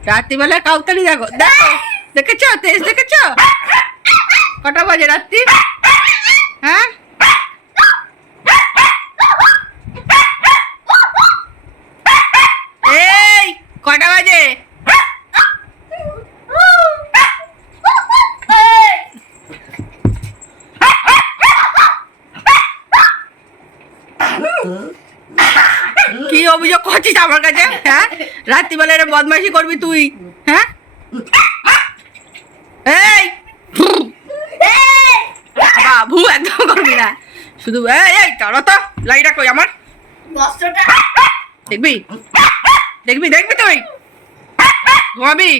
রাত্রিবেলা কাউতালি দেখো দেখো দেখেছ? তেজ দেখেছ? কটা বাজে রাত্রি? হ্যাঁ? এই কটা বাজে? কি অভিযোগ করছিস আমার কাছে? হ্যাঁ? রাত্রিবেলা এরম বদমাইশি করবি তুই? হ্যাঁ? এই! বাবু একদম করবি না। শুধু এই এই চলো তো লাইটা কই আমার? দেখবি? দেখবি দেখবি তুই? ঘুমাবি?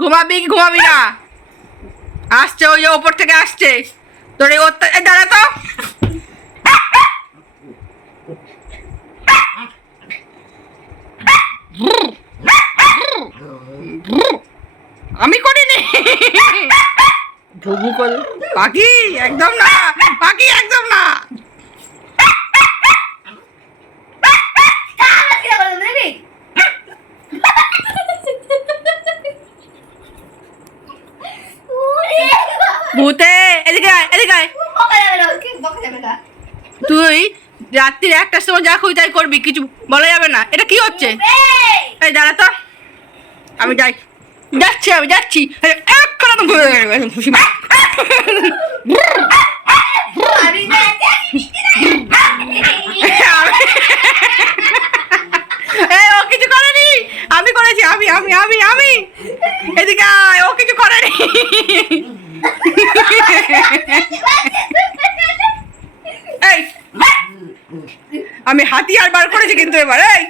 ঘুমাবি কি ঘুমাবি না? আসছে ওই যে ওপর থেকে আসছে। তোর এই দাঁড়া তো। আমি করিনি। ভুবু কল পাখি একদম না। পাখি একদম না। ভূতে এদিকে এদিকে তুই রাত্রির একটার সময় যা খুঁজে তাই করবি কিছু বলা যাবে না। এটা কি হচ্ছে? এই দাঁড়া তো। আমি যাই। যাচ্ছি আমি, যাচ্ছি। খুশি ও কিছু করেনি? আমি করেছি, আমি আমি আমি আমি। এদিকে ও কিছু করেনি। এই, আমি হাতিয়ার বার করেছি কিন্তু এবার, এই।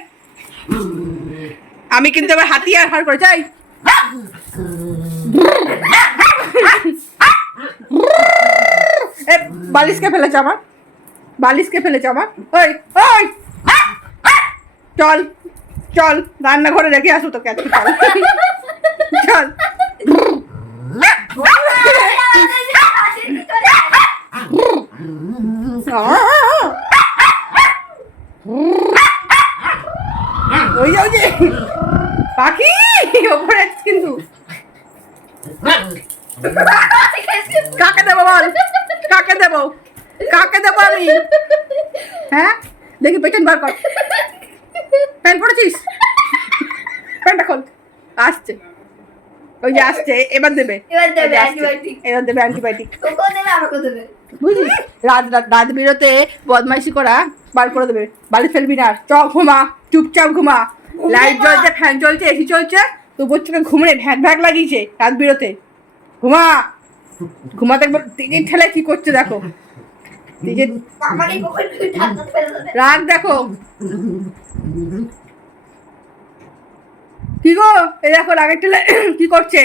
আমি কিন্তু এবার হাতিয়ার বার করেছি বালিশকে ফেলেছে আমার বালিশকে ফেলেছে আমার ওই ওই চল চল রান্নাঘরে রেখে আসো তোকে আজকে চল চল ওই যাও যে পাখি? ওপরে কিন্তু। কাকে দেবো বল? কাকে দেবো? কাকে দেবো আমি? হ্যাঁ? দেখি বার কর। প্যান্ট পড়েছিস প্যান্টটা খোল। আসছে। ওই যে আসছে এবার দেবে। এবার দেবে অ্যান্টিবায়োটিক বুঝলি? রাত রাত রাত বেরোতে বদমাইশি করা বার করে দেবে। বাড়ি ফেলবি না। চ ঘুমা। চুপচাপ ঘুমা। লাইট ঘুমবো। জ্বলছে ফ্যান চলছে। এসি চলছে তো বচ্চুকে ঘুমড়ে ভ্যাক ভ্যাক লাগিয়েছে রাত বেরোতে। ঘুমা। ঘুমাতে একবার তিনের ঠেলে কি করছে দেখো। রাগ দেখো। কি গো? এই দেখো রাগের ঠেলে কি করছে?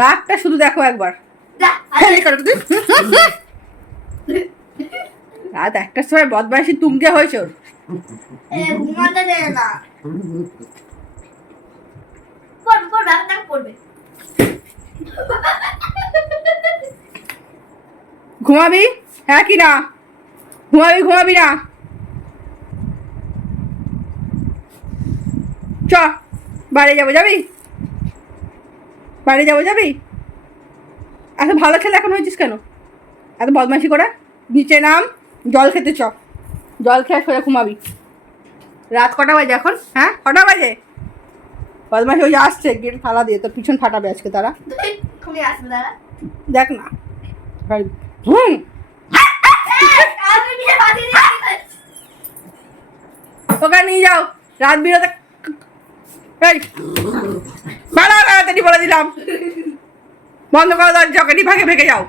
রাগটা শুধু দেখো একবার। রাত একটার সময় বদমাইশি তুমকে হয়েছে ঘুমাতে দেয় না। পড়বে পড়বে আমার পড়বে। ঘুমাবি? হ্যাঁ কি না? ঘুমাবি ঘুমাবি না? চ বাড়ি যাব যাবি? বাড়ি যাব যাবি? এত ভালো ছেলে এখন হয়েছিস কেন? এত বদমাইশি করে? নিচে নাম জল খেতে চ। জল খেয়ে সোজা ঘুমাবি। রাত কটা বাজে এখন? হ্যাঁ? কটা বাজে? বদমাইশি ওই আসছে, গেট তালা দিয়ে, তোর পিছন ফাটাবে আজকে তারা। দেখ না। হুম ওকে নিয়ে যাও। রাত বিরতে বাড়া তাড়াতাড়ি বলে দিলাম। বন্ধ করে চকেটি ভাগে ভেঙে যাও।